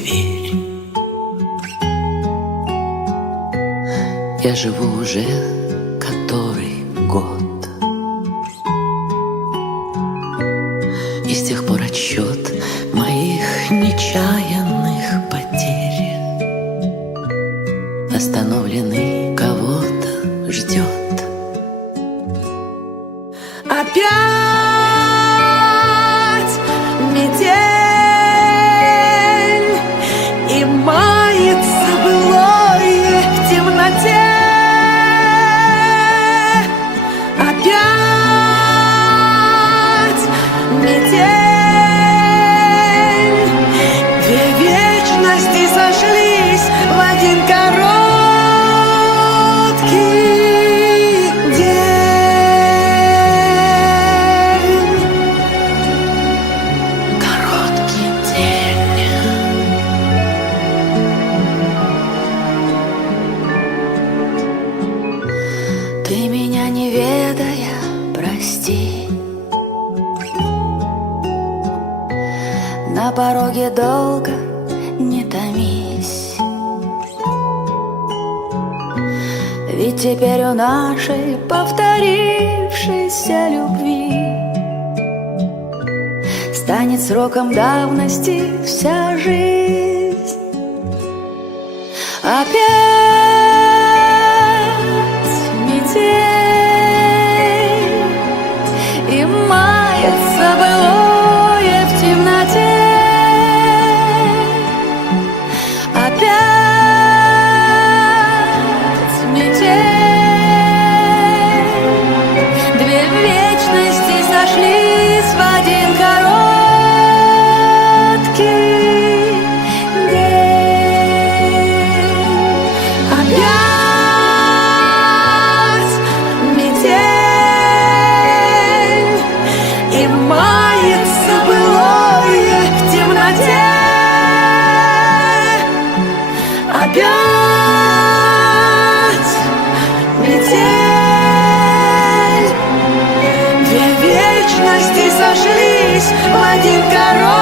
дверь. Я живу уже который год, и с тех пор отсчет моих нечаянных потерь остановленный кого-то ждет. Опять метель, и мается былое в темноте. Опять метель, две вечности сошлись в один короткий день. Короткий день. Ты меня не ведая, прости. На пороге долго не томись, ведь теперь у нашей повторившейся любви станет сроком давности вся жизнь. Опять метель, и мается былое в темноте. Опять метель, две вечности сошлись в один короткий день. Опять метель, и мается былое в темноте. Опять метель, две вечности сошлись в один короткий